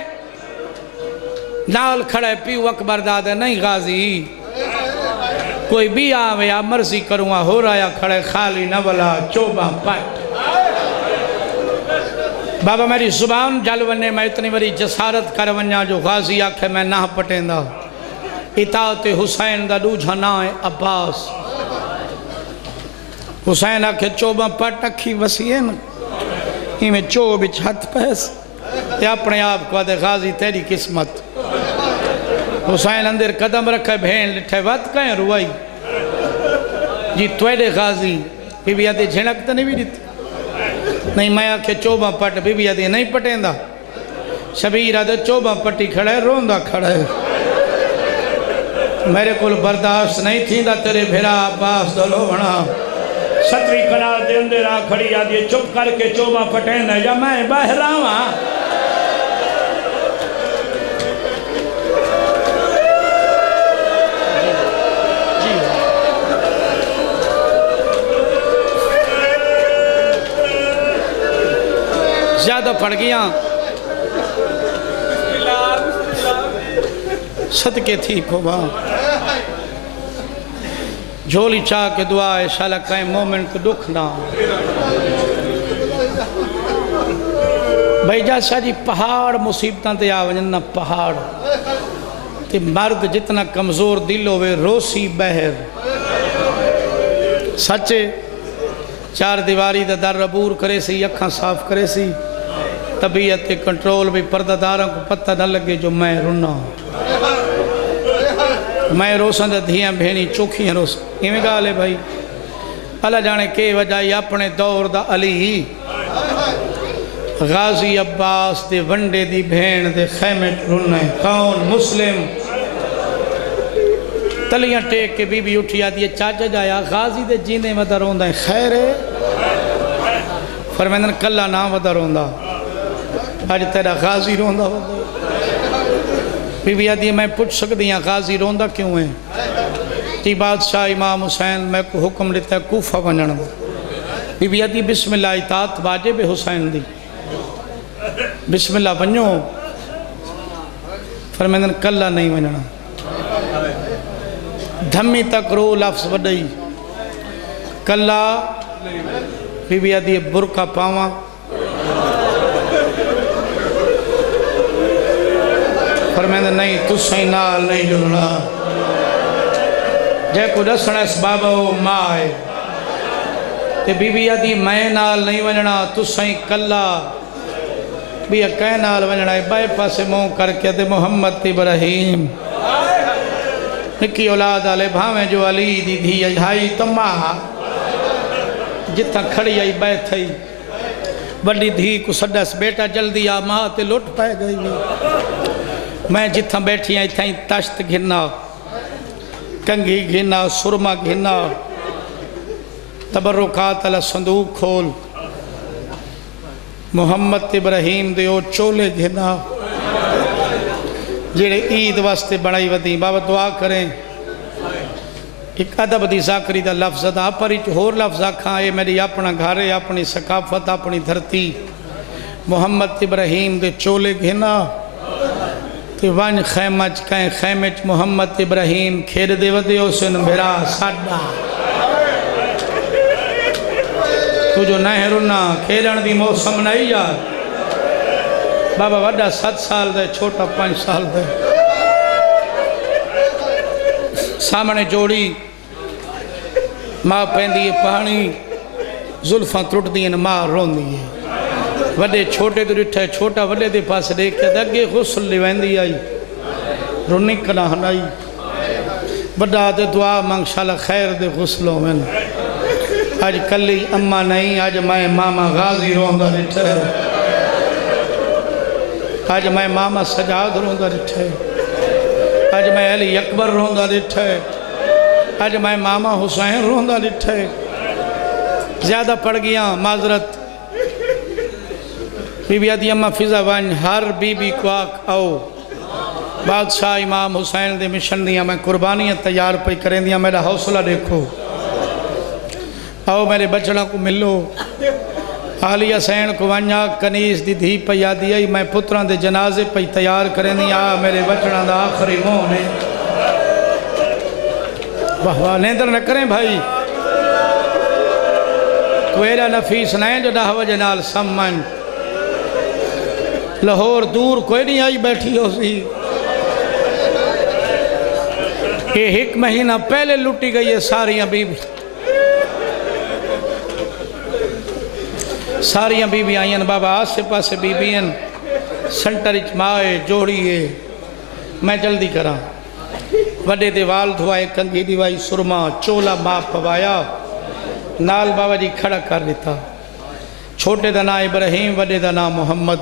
نال کھڑے پیو اکبر دادے نہیں غازی کوئی بھی آوے یا مرضی کروں ہو رہا کھڑے خالی نولا چوبہ پٹ بابا میری زبان جلونے میں اتنی بڑی جسارت کرونیا جو غازی آکھے میں نہ پٹیں دا اطاعت حسین دا دوجھا نائے عباس حسین آکھے چوبہ پٹ اکھی وسیع نا ہی میں چوب چھت پیس یا اپنے آپ کو دے غازی تیری قسمت حسین اندر قدم رکھے بھین لٹھے وقت کہیں روائی جی توڑے غازی بی بی آدھے جھنک تو نہیں بھی دیتی نہیں میں آکھے چوبہ پٹ بی بی آدھے نہیں پٹیں دا شبیر آدھے چوبہ پٹی کھڑے روندہ کھڑے میرے کل برداشت نہیں تھی دا تیرے بھیرا عباس دلو بنا ستری قرار دے اندر آ کھڑی آدھے چپ کر کے چوبہ پٹیں دا یا میں بہراواں زیادہ پڑ گیا صدقے تھی پھوبا جھولی چاہ کے دعائے شالا کہیں مومن کو دکھ نہ بھائی جیسا جی پہاڑ مصیبتاں تے آوجن پہاڑ تے مرد جتنا کمزور دل ہوئے روسی بہر سچے 4 دیواری دا در عبور کرے سی اکھاں صاف کرے سی طبیعت کنٹرول بھی پردہ داراں کو پتہ نہ لگے جو میں رنا میں روساں دا دھیاں بھینی چوکھی ہیں روساں یہ میں کہا لے بھائی اللہ جانے کے وجائی اپنے دور دا علی غازی عباس دے ونڈے دی بھین دے خیمت رنا کون مسلم تلیاں ٹیک کے بی بی اٹھی آدھی چاچا جایا غازی دے جینے ودہ روندہ خیر ہے فرمیندن کلہ نام ودہ روندہ آج تیرا غازی روندہ ودہ بی بی آدھی میں پوچھ سکتی ہیں غازی روندہ کیوں ہے تی بادشاہ امام حسین میں کو حکم دیتا ہے کوفہ ونجن بی بی آدھی بسم اللہ اطاعت واجب حسین دی بسم اللہ ونجو فرمیندن کلہ نہیں ونجنا دھمی تک رو لفظ وڈئی کلہ بی بی آدھی برکہ پاواں فرمیندہ نہیں تسیں نال نہیں جلنا جے کو دسنا اس بابا ہو مائے تے بی بی آدھی میں نال نہیں ونجنا تسیں کلہ بی اکائے نال ونجنا بائے پاسے موں کر کے دے محمد ابراہیم نکی اولاد آلے بھاویں جو علی دی دھی اجھائی تمہا جتنا کھڑی آئی بیت تھئی بڑی دھی کو سڈس بیٹا جلدی آ ماں تے لٹ پائے گئی میں جتنا بیٹھی آئی تھائیں تشت گھنا کنگھی گھنا سرما گھنا تبرکات علی صندوق کھول محمد ابراہیم دے او چولے گھنا جڑے عید واسطے بڑائی ودی بابا دعا کریں ایک ادب دی ذاکری دا لفظ دا پری ہور لفظ آکھاں اے میری اپنا گھارے اپنی ثقافت اپنی دھرتی محمد ابراہیم دے چولے گھنا تے وان خیمچ کہیں خیمچ محمد ابراہیم کھیر دے ودے اسن بھرا ساڈا تو جو نہرنا کھیلن دی موسم نہیں یار بابا وڈا 7 سال دے چھوٹا 5 سال دے سامنے جوڑی ماں پہندی ہے پانی زلفاں ٹرٹ دیں ماں رون دی ہے وڈے چھوٹے تو ڈٹھے چھوٹا وڈے دے پاس دیکھ کے دگے غسل لی ویندی آئی رونی کنا ہنائی بڑا دے دعا مانگشالہ خیر دے غسلوں میں آج کلی اممہ نہیں آج میں ماما غازی روندہ ڈٹھے آج میں ماما سجاد روندہ ڈٹھے آج میں علی اکبر روندہ ڈٹھے آج میں ماما حسین روندہ ڈٹھے زیادہ پڑ گیا معذرت بی بی آدھی اممہ فضا وان ہر بی بی کو آکھ آؤ بادشاہ امام حسین دے مشن دیا میں قربانیاں تیار پہ کریں دیا میرا حوصلہ دیکھو آؤ میرے بچڑا کو ملو علی حسین کو وانیا کنیز دی دھی پہ یادی آئی میں پتران دے جنازے پہ تیار کریں دیا میرے بچڑا دا آخری مونے واہ واہ نیندر نہ کریں بھائی کوئیرہ نفیس نہیں جو ڈاہو جنال سمن لاہور دور کوئی نہیں آئی بیٹھی ہو سی یہ ایک مہینہ پہلے لٹی گئی ہے ساریاں بی بی ساریاں بی بی آئین بابا آس سے پاسے بی بی ہیں سنٹر اچمائے جوڑیے میں جلدی کرا وڈے دیوال دھوائے کنگی دیوائی سرما چولا ماں پوایا نال بابا جی کھڑا کر لیتا چھوٹے دنا ابراہیم وڈے دنا محمد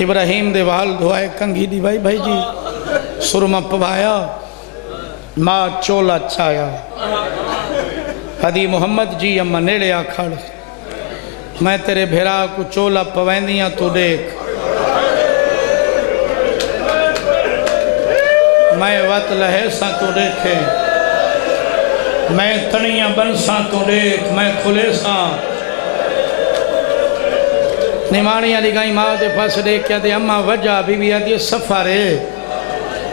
ابراہیم دیوال دھوائے کنگی دیوائی بھائی جی سرما پوایا ماں چولا چایا حدی محمد جی اممہ نیڑے آکھڑ میں تیرے بھیرا کو چولا پویندیاں تو دیکھ میں وط لہے ساں تو دیکھے میں تنیاں بن ساں تو دیکھ میں کھلے ساں نمانیاں لگائیں ماں دے پاس دیکھیا دے اممہ وجہ بی بی آدھی سفارے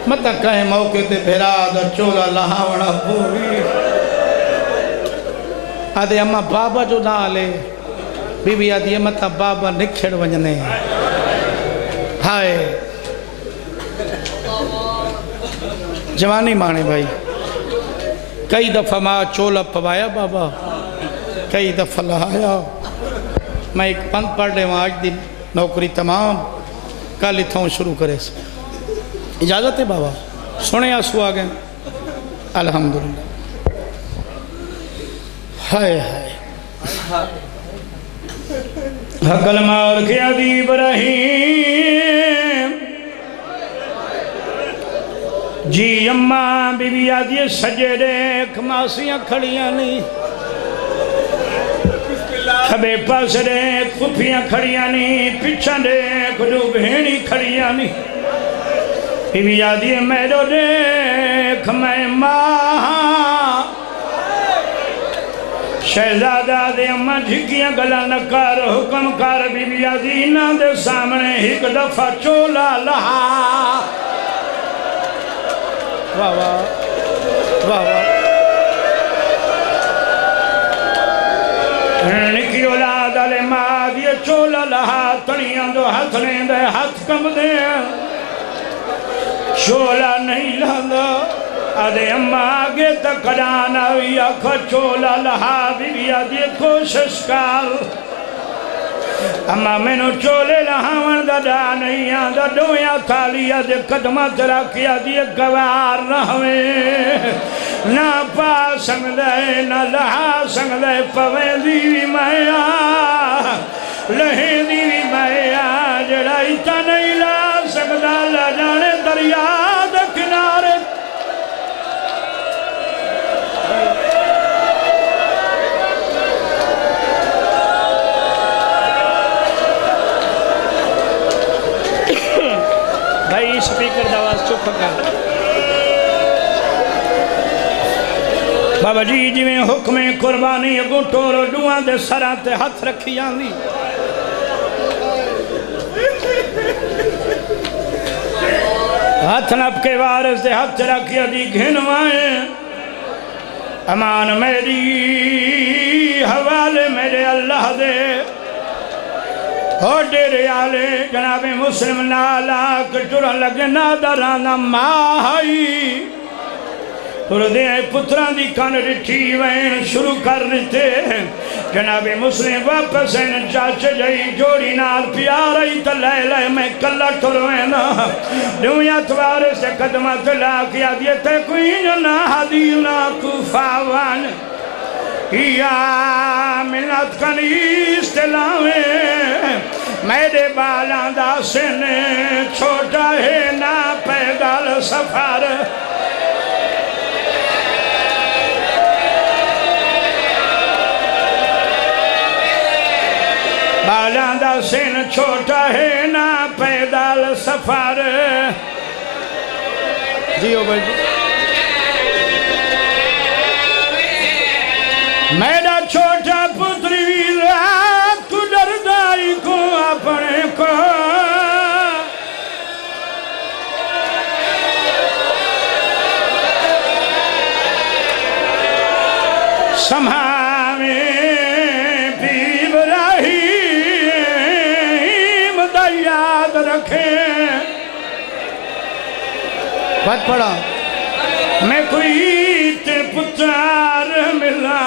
مطا کہیں موقع تے بھیرا دا چولا لہاوڑا پوری آدھے اممہ بابا جو نہ آلے بی بی آدھی مطا بابا نکھڑ ونجنے ہائے جوانی مانے بھائی کئی دفعہ ماں چولا پوایا بابا کئی دفعہ لہایا میں ایک پند پڑھ لے وہاں آج دن نوکری تمام کل اتھوں شروع کرے سے اجازت ہے بابا سنے آسو آگئے الحمدللہ ہائے ہائے حقل مار کیا دی ابراہیم جی اممہ بی بی آدھی سجے دیکھ ماسیاں کھڑیاں نہیں کھبے پاس دیکھ پھپیاں کھڑیاں نہیں پچھا دیکھ جو بہنی کھڑیاں نہیں بی بی آدھی میرو دیکھ میں ماں شہزادہ دے اممہ جھکیاں گلا نکار حکم کار بی بی آدھی نہ دے سامنے ایک دفعہ چولا لہا واہ واہ واہ واہ نکی اولاد علی ماں دیے چولا لہا تنیاں دو ہاتھ لیں دے ہاتھ کم دے چولا نہیں لہندا آدھے اممہ آگے تک کڑانا ہوئی آکھا چولا لہا بی بی آدھی کوشش کار اممہ میں نو چولے لہاون دا دا نہیں آدھا دویا تھالی آدھے قدمہ ترا کیا دیئے گوار نہ ہوئے نہ پا سنگ دے نہ لہا سنگ دے پویں دیوی مایا لہیں دیوی مایا جڑائی تا نہیں لا سنگ دا لجانے دریا دا کنارے بھائی سپیکر داواز چپ کر بابا جی جی میں حکم قربانی اگو ٹورو ڈوان دے سران تے ہاتھ رکھی جاندی ہاتھ نپ کے وارث دے ہاتھ رکھی دی گھنوائیں امان میری حوالے میرے اللہ دے اور ڈیرے آلے جناب مسلم نالا کٹورا لگے نادرانا ماہی تردے پتران دی کان رٹھی وین شروع کر دیتے جناب مسلم واپس ہیں چاچے جائی جوڑی نال پیار آئی تا لے لے میں کلا ٹرویں نا دنیا توارے سے قدمت لا کیا دیتے کوئی جنا حدینا کفاوان یا منت کنی استلاویں میرے بالاں دا سن چھوٹا ہے نا پیدل سفر بالاں دا سن چھوٹا ہے نا پیدل سفر جیو بھائی میرا چھوٹا پتری رات کو ڈردائی کو اپنے کو سمھاویں بھی ابراہیم دا یاد رکھیں بات پڑھا میں کوئی تے پتر ملا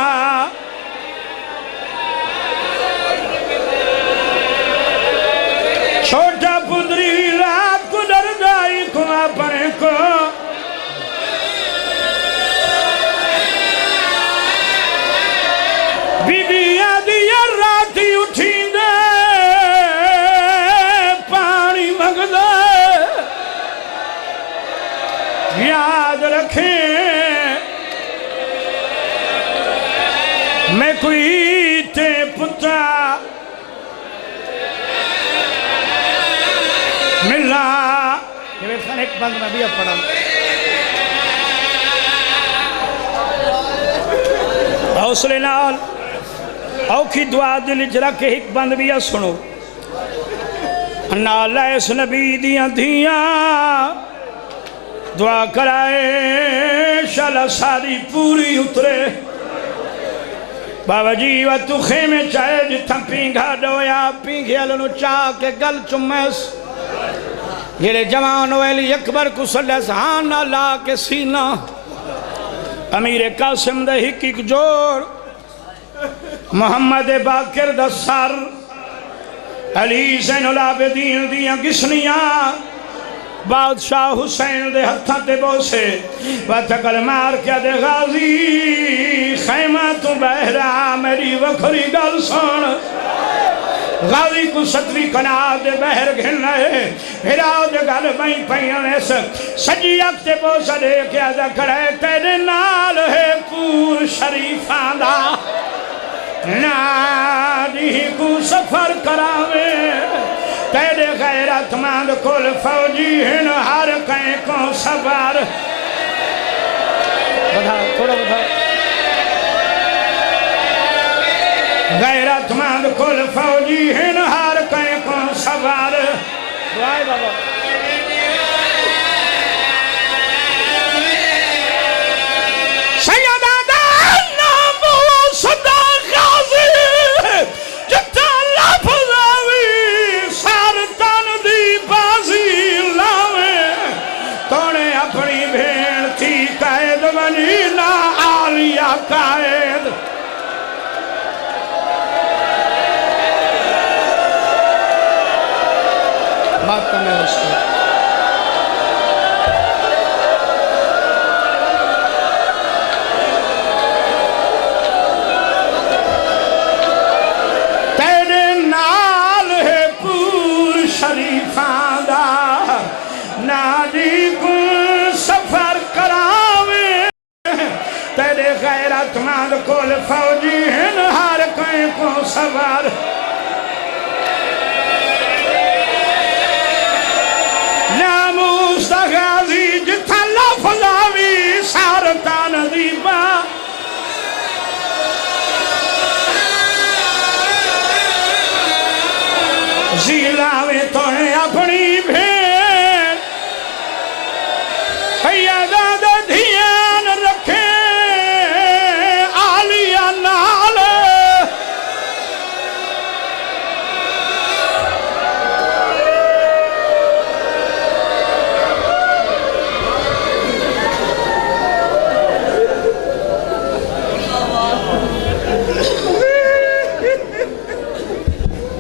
چھوٹا پتری رات کو ڈردائی کو اپنے کو بی بی آدھی راتی اٹھیں دے پانی مگ دے یاد رکھیں میں کوئی تے پتا ملا یہ خان ایک بند نبی اب پڑھا حوصلے نال اوکھی دعا دل جرا کے ایک بند بھی سنو نالا اس نبی دیاں دیاں دعا کرائے شالا ساری پوری اترے بابا جی و تو خیمے چاہے جتھا پینگا ڈویا پینگے علنو چاہ کے گل چمیس یہ جوان ویلی اکبر کو صلی سہانہ لا کے سینہ امیر قاسم دے ہک جوڑ محمد باقر دا سر علی زین العابدین دیاں گسنیاں بادشاہ حسین دے ہتھاں تے بوسے واتکل مار کیا دے غازی خیمہ تو بہرا میری وکھری گل سن غازی کو ستری کنار دے بہر گھننا ہے پھراؤ دے گل بائیں پائیں ایسا سجی اکتے بوسا دے کیا دا کڑے تیرے نال ہے پور شریفان دا نادی کو سفر کراوے تیرے غیرت مند کل فوجی ہن ہر کہیں کو سوار بڑھا تھوڑا بڑھا غیرت مند کل فوجی ہن ہر کہیں کو سوار دعائے بابا سیدہ دا نام صدا غازی جتا لفظ آوی سارتان دی بازی لاوے تونے اپنی بھین تھی قائد بنی نا آلیا قائد بات کرنے اس کو تیرے نال ہے پور شریفان دا نادی کو سفر کراوے تیرے غیرت مند کول فوجی ہن ہر کہیں کو سوار ناموس دا غازی جتھا لفظ آوی سارتان دی با زیلاوے تو اپنی